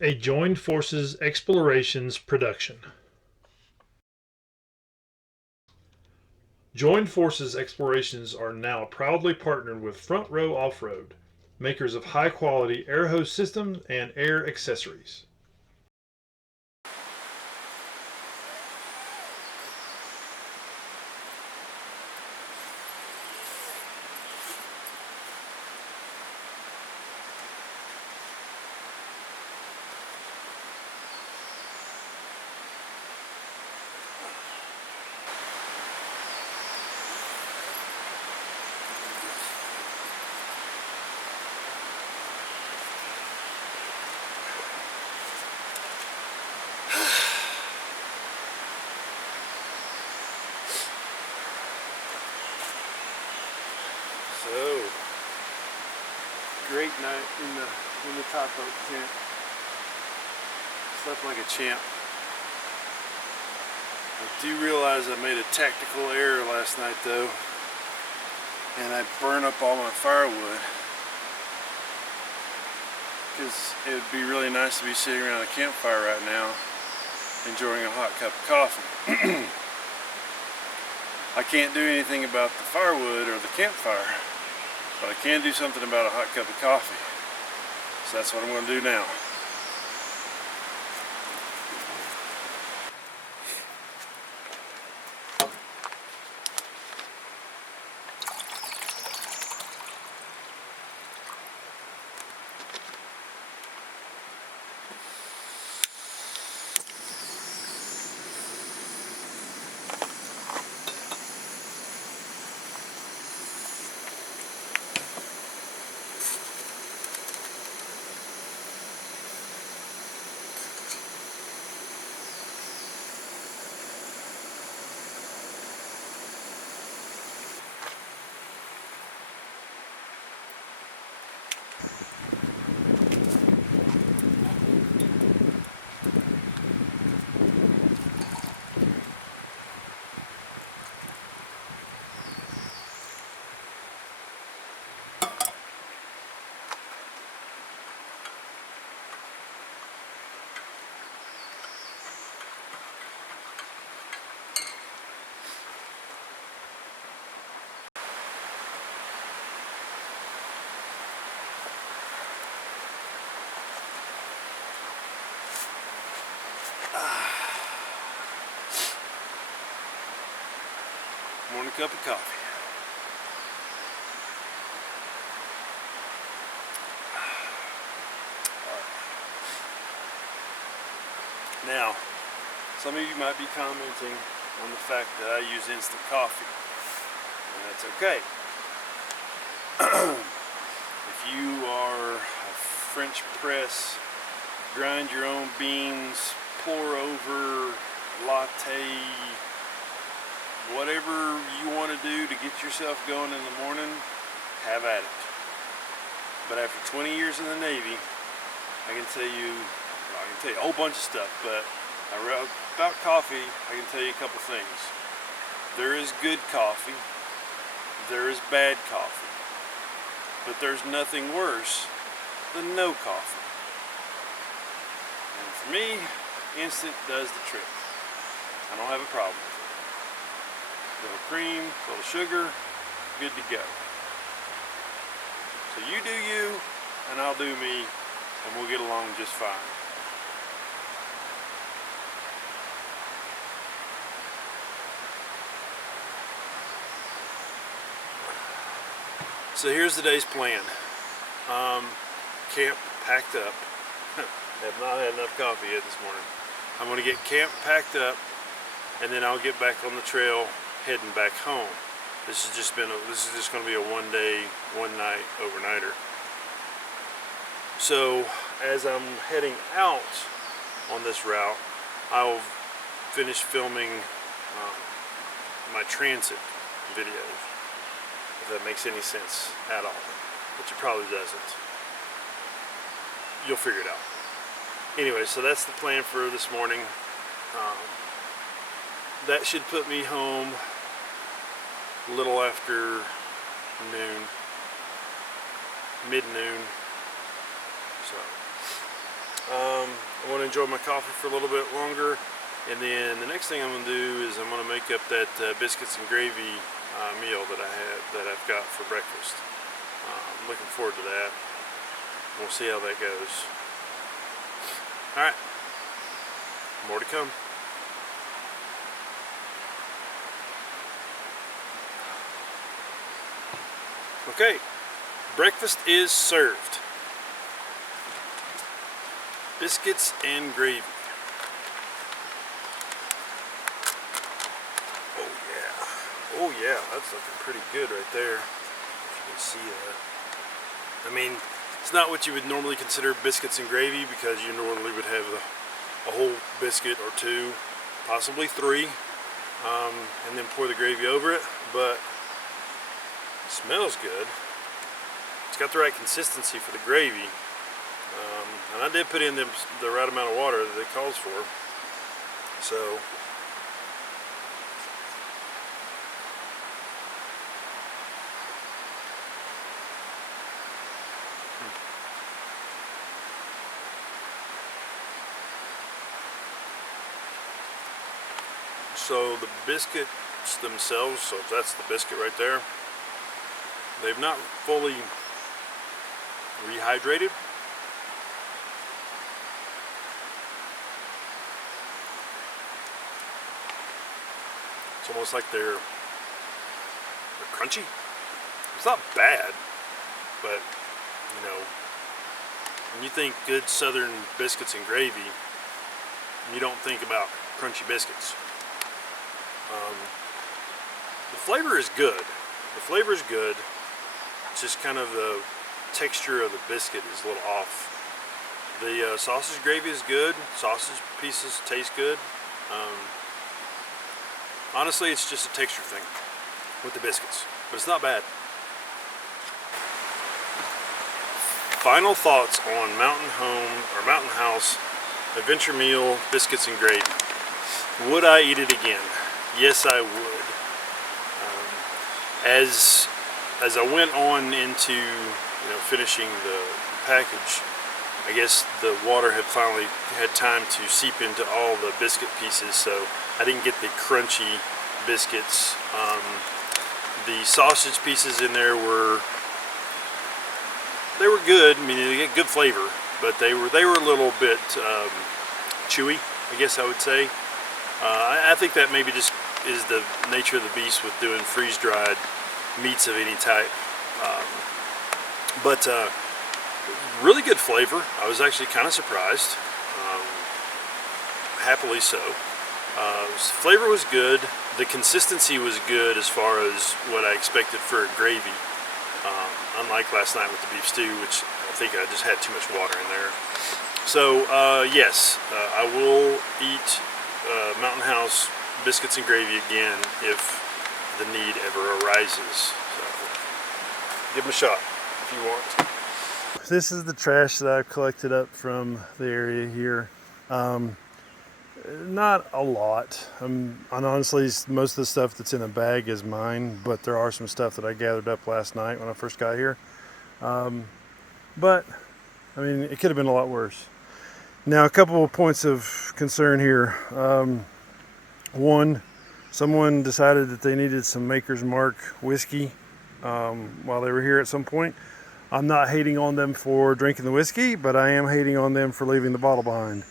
A Joined Forces Explorations production. Joined Forces Explorations are now proudly partnered with Front Row Off-Road, makers of high-quality air hose systems and air accessories. So, great night in the top oak tent. Slept like a champ. I do realize I made a tactical error last night though, and I burned up all my firewood. Because it would be really nice to be sitting around a campfire right now, enjoying a hot cup of coffee. I can't do anything about the firewood or the campfire, but I can do something about a hot cup of coffee. So that's what I'm going to do now. Morning cup of coffee. Now, some of you might be commenting on the fact that I use instant coffee, and that's okay. If you are a French press, grind your own beans, pour over, latte, whatever you want to do to get yourself going in the morning, have at it. But after 20 years in the Navy, I can tell you a whole bunch of stuff, but about coffee, I can tell you a couple things. There is good coffee, there is bad coffee, but there's nothing worse than no coffee. And for me, instant does the trick. I don't have a problem with it. Little cream, little sugar, good to go. So you do you, and I'll do me, and we'll get along just fine. So here's the day's plan. Camp packed up. Have not had enough coffee yet this morning. I'm going to get camp packed up, and then I'll get back on the trail heading back home. This is just going to be a one day, one night overnighter. So as I'm heading out on this route, I'll finish filming my transit videos, if that makes any sense at all, which it probably doesn't. You'll figure it out. Anyway, so that's the plan for this morning. That should put me home a little after noon, mid-noon. So I want to enjoy my coffee for a little bit longer, and then the next thing I'm going to do is I'm going to make up that biscuits and gravy meal that I've got for breakfast. I'm looking forward to that. We'll see how that goes. Alright, more to come. Okay, breakfast is served. Biscuits and gravy. Oh yeah. Oh yeah, that's looking pretty good right there. If you can see that. I mean, it's not what you would normally consider biscuits and gravy, because you normally would have a whole biscuit or two, possibly three, and then pour the gravy over it, but it smells good. It's got the right consistency for the gravy. And I did put in the right amount of water that it calls for. So, the biscuits themselves, so that's the biscuit right there, they've not fully rehydrated. It's almost like they're crunchy. It's not bad, but you know, when you think good southern biscuits and gravy, you don't think about crunchy biscuits. The flavor is good. The flavor is good. It's just kind of the texture of the biscuit is a little off. The sausage gravy is good. Sausage pieces taste good. Honestly, it's just a texture thing with the biscuits, but it's not bad. Final thoughts on Mountain House Adventure Meal Biscuits and Gravy. Would I eat it again? Yes, I would. As I went on into finishing the package, I guess the water had finally had time to seep into all the biscuit pieces, so I didn't get the crunchy biscuits. The sausage pieces in there were good. I mean, they get good flavor, but they were a little bit chewy, I guess I would say. I think that maybe just is the nature of the beast with doing freeze-dried meats of any type. But really good flavor. I was actually kind of surprised. Happily so. Flavor was good. The consistency was good as far as what I expected for a gravy. Unlike last night with the beef stew, which I think I just had too much water in there. So yes, I will eat Mountain House biscuits and gravy again if the need ever arises. So give them a shot if you want. This is the trash that I've collected up from the area here. Not a lot. And honestly, most of the stuff that's in a bag is mine, but there are some stuff that I gathered up last night when I first got here. But I mean, it could have been a lot worse. Now, a couple of points of concern here. One, someone decided that they needed some Maker's Mark whiskey while they were here at some point. I'm not hating on them for drinking the whiskey, but I am hating on them for leaving the bottle behind.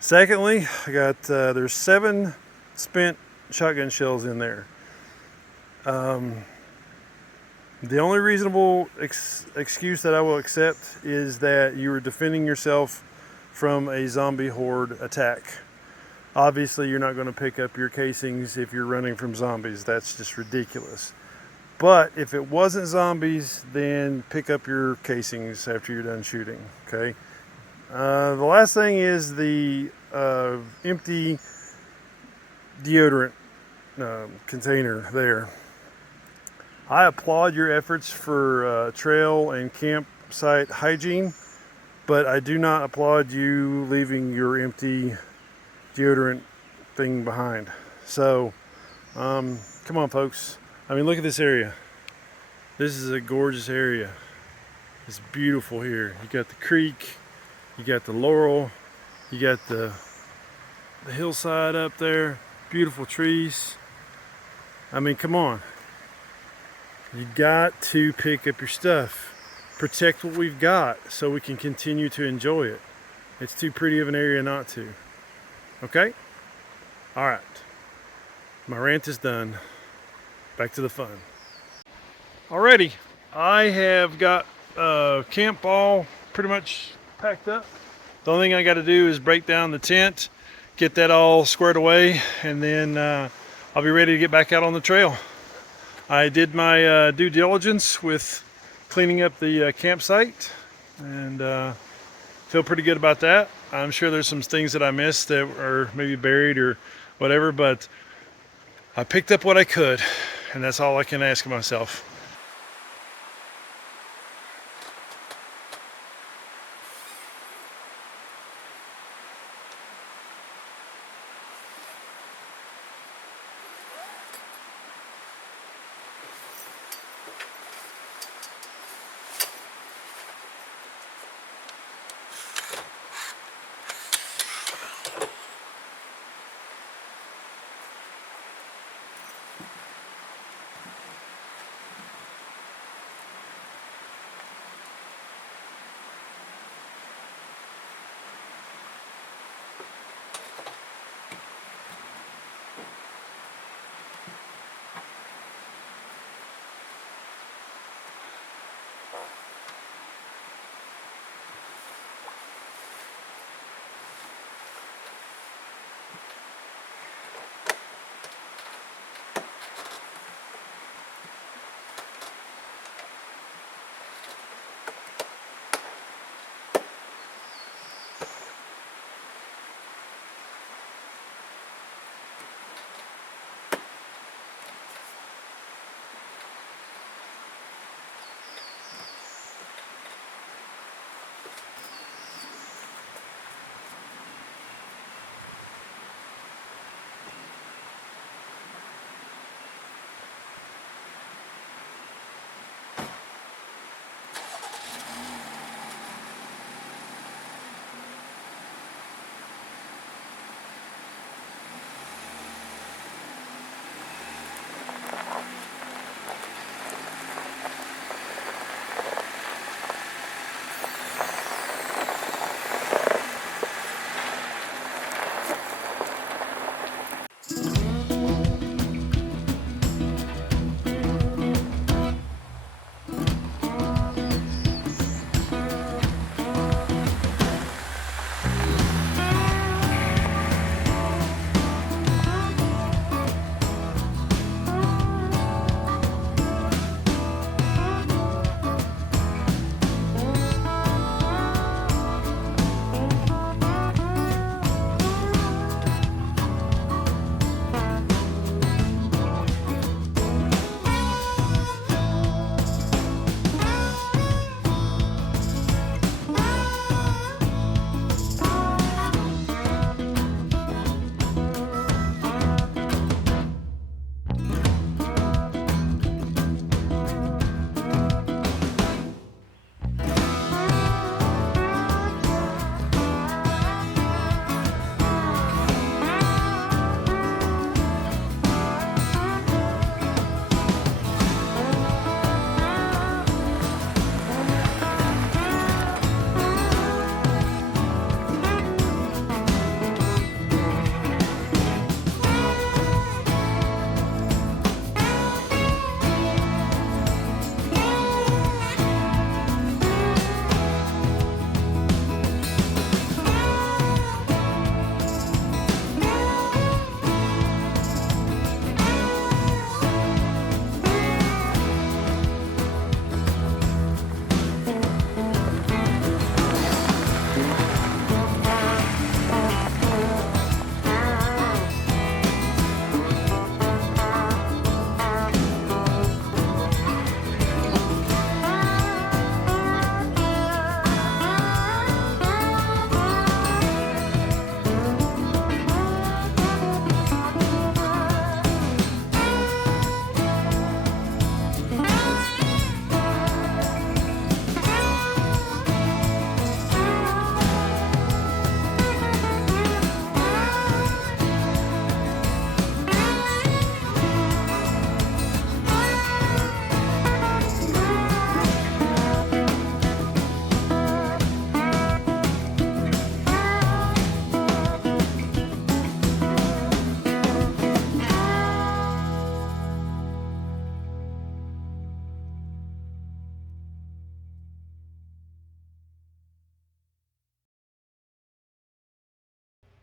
Secondly, I got there's 7 spent shotgun shells in there. The only reasonable excuse that I will accept is that you were defending yourself from a zombie horde attack. Obviously, you're not going to pick up your casings if you're running from zombies. That's just ridiculous. But if it wasn't zombies, then pick up your casings after you're done shooting, okay? The last thing is the empty deodorant container there. I applaud your efforts for trail and campsite hygiene, but I do not applaud you leaving your empty deodorant thing behind. So, come on, folks. I mean, look at this area. This is a gorgeous area. It's beautiful here. You got the creek. You got the laurel, you got the hillside up there, beautiful trees. I mean, come on. You got to pick up your stuff. Protect what we've got so we can continue to enjoy it. It's too pretty of an area not to. Okay? All right. My rant is done. Back to the fun. Alrighty. I have got camp all pretty much packed up. The only thing I got to do is break down the tent, get that all squared away, and then I'll be ready to get back out on the trail. I did my due diligence with cleaning up the campsite, and feel pretty good about that. I'm sure there's some things that I missed that are maybe buried or whatever, but I picked up what I could, and that's all I can ask of myself.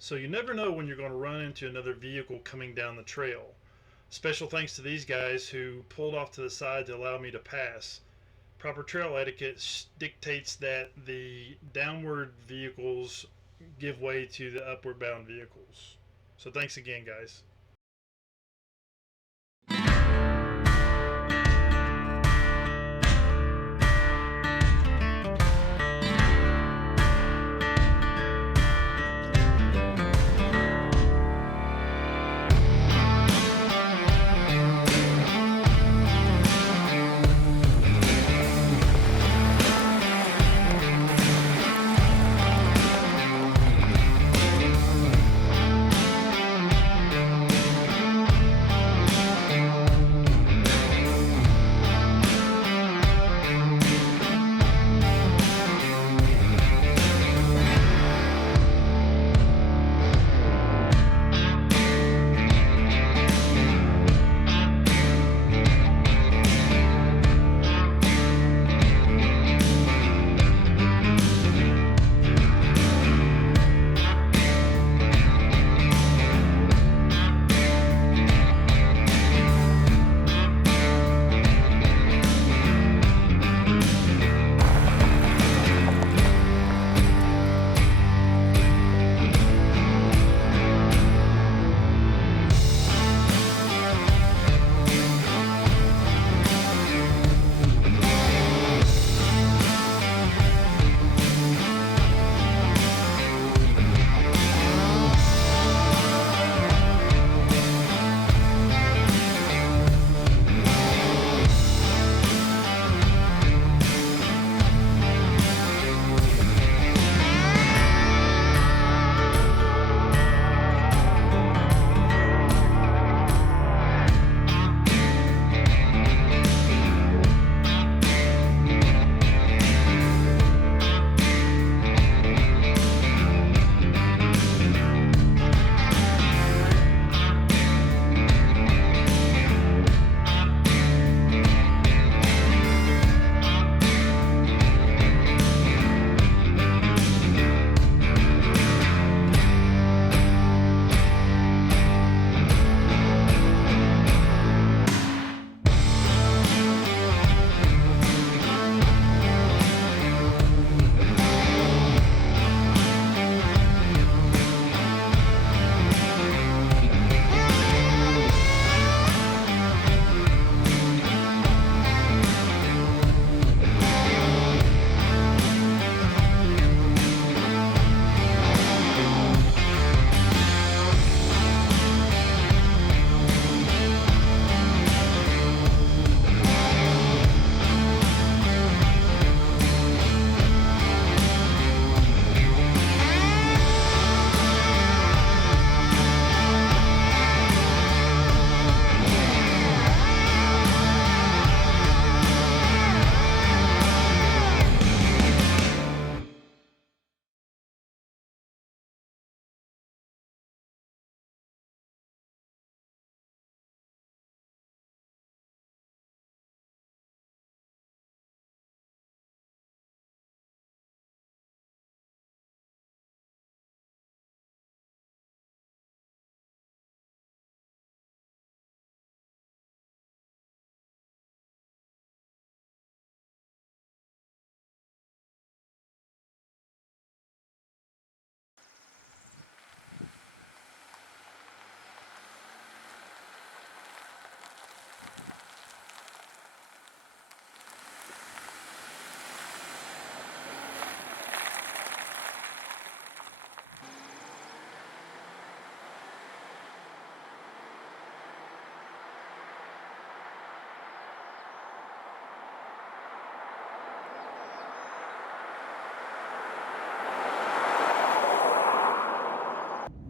So you never know when you're going to run into another vehicle coming down the trail. Special thanks to these guys who pulled off to the side to allow me to pass. Proper trail etiquette dictates that the downward vehicles give way to the upward bound vehicles. So thanks again, guys.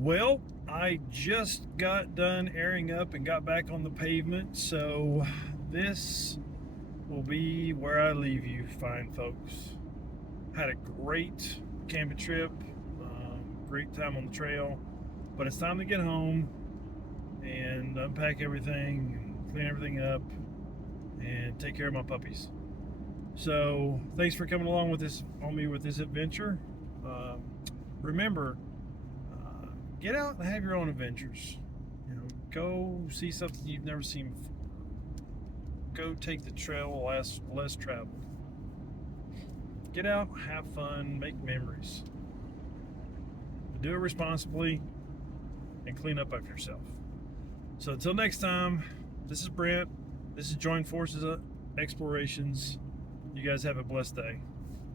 Well, I just got done airing up and got back on the pavement, so this will be where I leave you, fine folks. Had a great camping trip, great time on the trail, but it's time to get home and unpack everything, clean everything up, and take care of my puppies. So thanks for coming along with this on me with this adventure. Remember, get out and have your own adventures. You know, go see something you've never seen before. Go take the trail less traveled. Get out, have fun, make memories. But do it responsibly and clean up after yourself. So until next time, this is Brent. This is Joint Forces Explorations. You guys have a blessed day.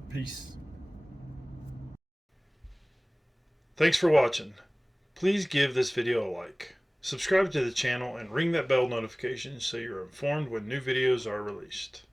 Peace. Thanks for watching. Please give this video a like. Subscribe to the channel and ring that bell notification so you're informed when new videos are released.